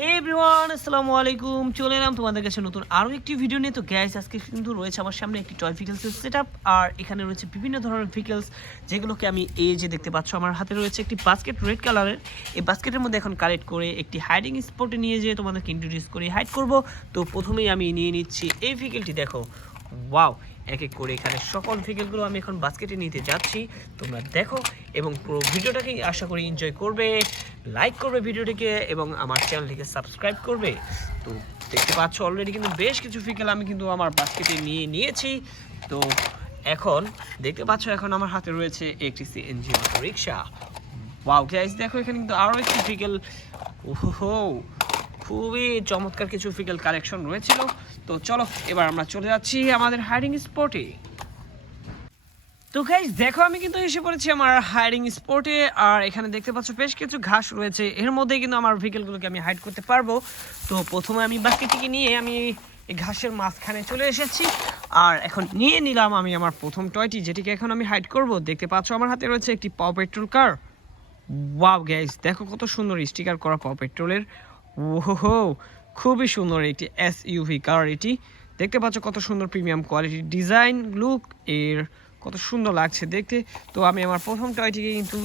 হে everyone, আসসালামু আলাইকুম। চলে এলাম তোমাদের কাছে নতুন আরও একটি ভিডিও নিয়ে। তো গ্যাস আজকে কিন্তু রয়েছে আমার সামনে একটি টয় ভিকেলসের সেটআপ, আর এখানে রয়েছে বিভিন্ন ধরনের ভিকেলস, যেগুলোকে আমি এই যে দেখতে পাচ্ছ আমার হাতে রয়েছে একটি বাস্কেট রেড কালারের। এই বাস্কেটের মধ্যে এখন কালেক্ট করে একটি হাইডিং স্পটে নিয়ে যেয়ে তোমাদেরকে ইন্ট্রোডিউস করে হাইড করব। তো প্রথমেই আমি নিয়ে নিচ্ছি এই ভিকেলটি। দেখো, ওয়াও, এক এক করে এখানে সকল ভিকেলগুলো আমি এখন বাস্কেটে নিতে যাচ্ছি। তোমরা দেখো এবং পুরো ভিডিওটাকে আশা করি এনজয় করবে, লাইক করবে ভিডিওটিকে এবং আমার চ্যানেলটিকে সাবস্ক্রাইব করবে। তো দেখতে পাচ্ছ অলরেডি কিন্তু বেশ কিছু ভিকেল আমি কিন্তু আমার বাস্কেটে নিয়ে নিয়েছি। তো এখন দেখতে পাচ্ছ এখন আমার হাতে রয়েছে একটি CNG auto rickshaw. Wow guys, দেখো এখানে কিন্তু আরও একটি ভিকেল। ওহো, খুবই চমৎকার কিছু ভিকেল কালেকশন রয়েছিল। তো চলো এবার আমরা চলে যাচ্ছি আমাদের হাইডিং স্পটে। তো গাইস দেখো, আমি কিন্তু এসে পড়েছি আমার হাইডিং স্পটে, আর এখানে দেখতে পাচ্ছ বেশ কিছু ঘাস রয়েছে, এর মধ্যে কিন্তু আমার ভিকেলগুলোকে আমি হাইড করতে পারবো। তো প্রথমে আমি বাস্কেটটিকে নিয়ে আমি এই ঘাসের মাঝখানে চলে এসেছি, আর এখন নিয়ে নিলাম আমি আমার প্রথম টয়টি, যেটিকে এখন আমি হাইড করব। দেখতে পাচ্ছ আমার হাতে রয়েছে একটি পাও পেট্রোল কার। ওয়াও গাইস, দেখো কত সুন্দর স্টিকার করা পাও পেট্রোলের। ওহো, খুবই সুন্দর একটি এসইউভি কার এটি। দেখতে পাচ্ছ কত সুন্দর প্রিমিয়াম কোয়ালিটির ডিজাইন লুক, এর কত সুন্দর লাগছে দেখতে। তো আমি আমার প্রথম টয়টিকে কিন্তু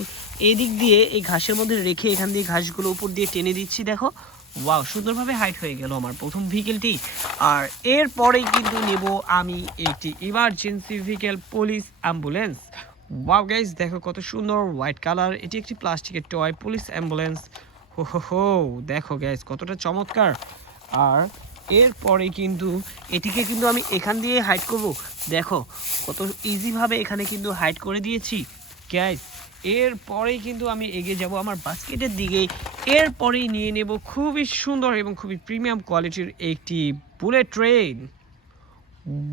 এই দিক দিয়ে এই ঘাসের মধ্যে রেখে এখান দিয়ে ঘাসগুলো উপর দিয়ে টেনে দিচ্ছি। দেখো, ওয়াও, সুন্দরভাবে হাইট হয়ে গেল আমার প্রথম ভিকেলটি। আর এরপরেই কিন্তু নেব আমি একটি emergency ভিকেল, police ambulance. Wow guys, দেখো কত সুন্দর হোয়াইট কালার, এটি একটি প্লাস্টিকের টয় পুলিশ অ্যাম্বুলেন্স। হো, দেখো গাইস কতটা চমৎকার। আর এরপরে কিন্তু এটিকে কিন্তু আমি এখান দিয়ে হাইড করব। দেখো কত ইজিভাবে এখানে কিন্তু হাইড করে দিয়েছি গাইস। এরপরেই কিন্তু আমি এগিয়ে যাব আমার বাস্কেটের দিকে। এরপরেই নিয়ে নেব খুবই সুন্দর এবং খুবই প্রিমিয়াম কোয়ালিটির একটি বুলেট ট্রেন।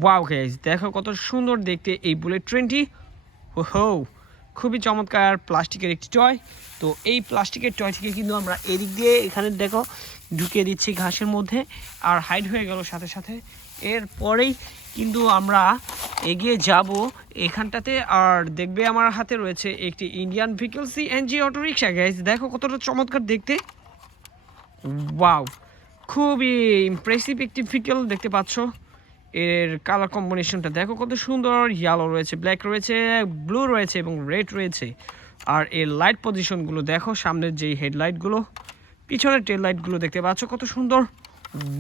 ওয়াও গাইস, দেখো কত সুন্দর দেখতে এই বুলেট ট্রেনটি। ওহো, খুবই চমৎকার প্লাস্টিকের একটি টয়। তো এই প্লাস্টিকের টয়টিকে কিন্তু আমরা এদিক দিয়ে এখানে দেখো ঢুকিয়ে দিচ্ছি ঘাসের মধ্যে, আর হাইড হয়ে গেল সাথে সাথে। এরপরেই কিন্তু আমরা এগিয়ে যাব এখানটাতে, আর দেখবে আমার হাতে রয়েছে একটি Indian ভিকেল CNG auto rickshaw. Guys দেখো কতটা চমৎকার দেখতে। ওয়াও, খুবই ইমপ্রেসিভ একটি ভিকেল দেখতে পাচ্ছ। এর কালার কম্বিনেশনটা দেখো কত সুন্দর, ইয়েলো রয়েছে, ব্ল্যাক রয়েছে, ব্লু রয়েছে এবং রেড রয়েছে। আর এর লাইট পজিশনগুলো দেখো, সামনের যেই হেডলাইটগুলো, পিছনের টেল লাইটগুলো দেখতে পাচ্ছ কত সুন্দর।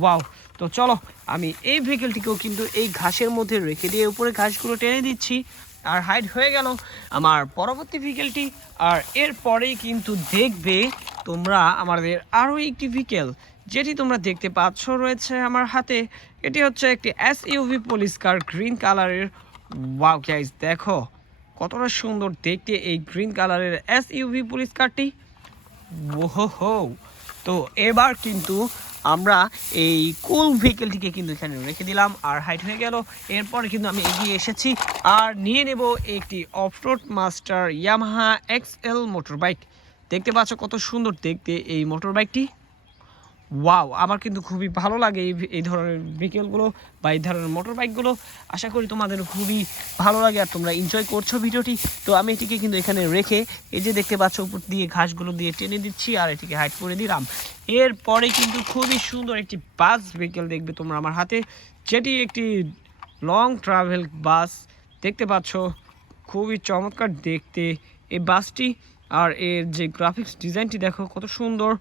ওয়াও, তো চলো আমি এই ভেহিকেলটিকেও কিন্তু এই ঘাসের মধ্যে রেখে দিয়ে উপরে ঘাসগুলো টেনে দিচ্ছি, আর হাইড হয়ে গেল আমার পরবর্তী ভেহিকেলটি। আর এরপরেই কিন্তু দেখবে তোমরা আমাদের আরও একটি ভেহিকেল, যেটি তোমরা দেখতে পাচ্ছ রয়েছে আমার হাতে। এটি হচ্ছে একটি এসইউভি পুলিশ কার, গ্রিন কালারের। ওয়াও গাইস, দেখো কতটা সুন্দর দেখতে এই গ্রিন কালারের এসইউভি পুলিশ কারটি। ওহো, তো এবার কিন্তু আমরা এই কুল ভেহিকেলটিকে কিন্তু এখানে রেখে দিলাম, আর হাইট হয়ে গেল। এরপরে কিন্তু আমি এগিয়ে এসেছি আর নিয়ে নেব একটি off-road master Yamaha XL motor bike. দেখতে পাচ্ছ কত সুন্দর দেখতে এই মোটর বাইকটি। ওয়াও, আমার কিন্তু খুবই ভালো লাগে এই ধরনের ভেহিকেলগুলো বা এই ধরনের মোটর বাইকগুলো। আশা করি তোমাদের খুবই ভালো লাগে আর তোমরা এনজয় করছো ভিডিওটি। তো আমি এটিকে কিন্তু এখানে রেখে এই যে দেখতে পাচ্ছ উপর দিয়ে ঘাসগুলো দিয়ে টেনে দিচ্ছি, আর এটিকে হাইড করে দিলাম। এরপরে কিন্তু খুবই সুন্দর একটি বাস ভেহিকেল দেখবে তোমরা আমার হাতে, যেটি একটি লং ট্রাভেল বাস। দেখতে পাচ্ছ খুবই চমৎকার দেখতে এই বাসটি, আর এর যে গ্রাফিক্স ডিজাইনটি দেখো কত সুন্দর।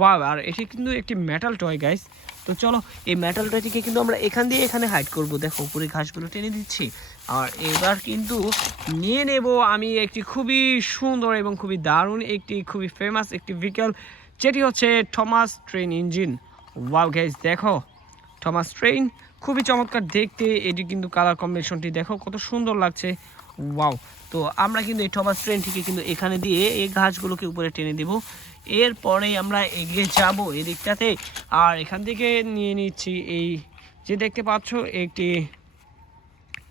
ওয়াও, আর এটি কিন্তু একটি মেটাল টয় গাইস। তো চলো এই মেটাল টয়টিকে কিন্তু আমরা এখান দিয়ে এখানে হাইড করব। দেখো উপরে ঘাসগুলো টেনে দিচ্ছি, আর এবার কিন্তু নিয়ে নেব আমি একটি খুবই সুন্দর এবং খুবই দারুণ একটি খুবই ফেমাস একটি ভেহিকেল, যেটি হচ্ছে Thomas train engine. Wow guys, দেখো থমাস ট্রেন খুবই চমৎকার দেখতে, এটি কিন্তু কালার কম্বিনেশনটি দেখো কত সুন্দর লাগছে। ওয়াও, তো আমরা কিন্তু এই থমাস ট্রেনটিকে কিন্তু এখানে দিয়ে এই ঘাসগুলোকে উপরে টেনে দেব। এরপরে আমরা এগিয়ে যাব এদিকটাতে, আর এখান থেকে নিয়ে নিচ্ছি এই যে দেখতে পাচ্ছ একটি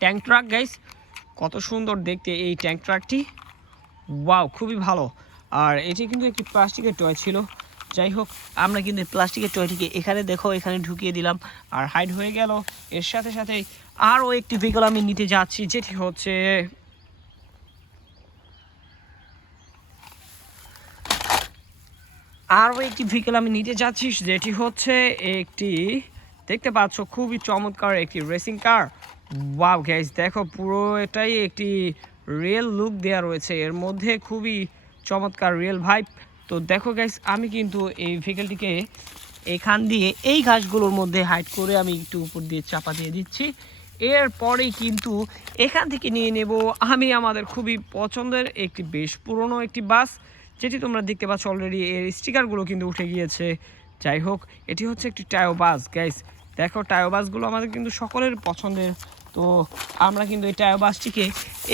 ট্যাঙ্ক ট্রাক। গাইস কত সুন্দর দেখতে এই ট্যাঙ্ক ট্রাকটি। ওয়াও, খুবই ভালো। আর এটি কিন্তু একটি প্লাস্টিকের টয় ছিল। যাই হোক, আমরা কিন্তু প্লাস্টিকের টয়টিকে এখানে দেখো এখানে ঢুকিয়ে দিলাম, আর হাইড হয়ে গেল। এর সাথে সাথে আরও একটি ভেহিকেল আমি নিতে যাচ্ছি, যেটি হচ্ছে আরও একটি ভেহিকেল আমি নিতে যাচ্ছি, যেটি হচ্ছে একটি দেখতে পাচ্ছ খুবই চমৎকার একটি রেসিং কার। ওয়াও গাইস, দেখো পুরো এটাই একটি রিয়েল লুক দেওয়া রয়েছে, এর মধ্যে খুবই চমৎকার রিয়েল ভাইব। তো দেখো গাইস, আমি কিন্তু এই ভেহিকেলটিকে এখান দিয়ে এই ঘাসগুলোর মধ্যে হাইড করে আমি একটু উপর দিয়ে চাপা দিয়ে দিচ্ছি। এরপরেই কিন্তু এখান থেকে নিয়ে নেব আমি আমাদের খুবই পছন্দের একটি বেশ পুরনো একটি বাস, যেটি তোমরা দেখতে পাচ্ছ অলরেডি এর স্টিকারগুলো কিন্তু উঠে গিয়েছে। যাই হোক, এটি হচ্ছে একটি টায়ো বাস গাইস। দেখো টায়ো বাসগুলো আমাদের কিন্তু সকলের পছন্দের। তো আমরা কিন্তু এই টায়ো বাসটিকে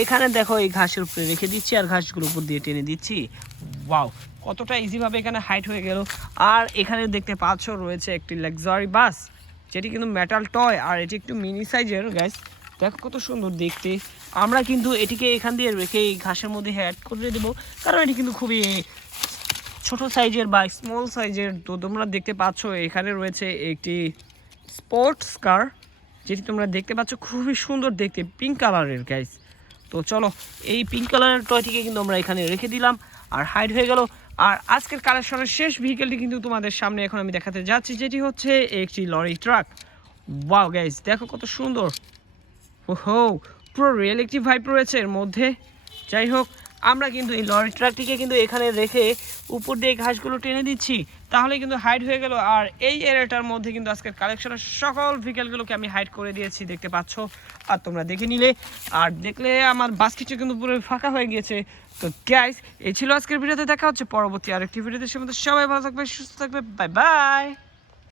এখানে দেখো এই ঘাসের উপরে রেখে দিচ্ছি আর ঘাসগুলোর উপর দিয়ে টেনে দিচ্ছি। ওয়াও, কতটা ইজিভাবে এখানে হাইট হয়ে গেল। আর এখানে দেখতে পাচ্ছ রয়েছে একটি লাক্সারি বাস, যেটি কিন্তু মেটাল টয় আর এটি একটু মিনি সাইজের গাইস। দেখো কত সুন্দর দেখতে। আমরা কিন্তু এটিকে এখান দিয়ে রেখে এই ঘাসের মধ্যে অ্যাড করে দেবো, কারণ এটি কিন্তু খুবই ছোট সাইজের বা স্মল সাইজের। তো তোমরা দেখতে পাচ্ছ এখানে রয়েছে একটি স্পোর্টস কার, যেটি তোমরা দেখতে পাচ্ছ খুবই সুন্দর দেখতে, পিঙ্ক কালারের গাইস। তো চলো, এই পিঙ্ক কালারের টয়টিকে কিন্তু আমরা এখানে রেখে দিলাম আর হাইড হয়ে গেল। আর আজকের কালেকশনের শেষ ভেহিকেলটি কিন্তু তোমাদের সামনে এখন আমি দেখাতে যাচ্ছি, যেটি হচ্ছে একটি লরি ট্রাক। ওয়াও গাইস, দেখো কত সুন্দর। ওহো, পুরো রিয়েল একটি ভাইব রয়েছে এর মধ্যে। যাই হোক, আমরা কিন্তু এই লরি ট্রাকটিকে কিন্তু এখানে রেখে উপর দিয়ে ঘাসগুলো টেনে দিচ্ছি, তাহলে কিন্তু হাইড হয়ে গেল। আর এই এরিয়াটার মধ্যে কিন্তু আজকের কালেকশনের সকল ভেহিকেলগুলোকে আমি হাইড করে দিয়েছি, দেখতে পাচ্ছ। আর তোমরা দেখে নিলে, আর দেখলে আমার বাস্কেটটা কিন্তু পুরো ফাঁকা হয়ে গিয়েছে। তো গাইস, এই ছিল আজকের ভিডিওতে। দেখা হচ্ছে পরবর্তী আরেকটি ভিডিওতে। সে মধ্যে সবাই ভালো থাকবে, সুস্থ থাকবে। Bye bye.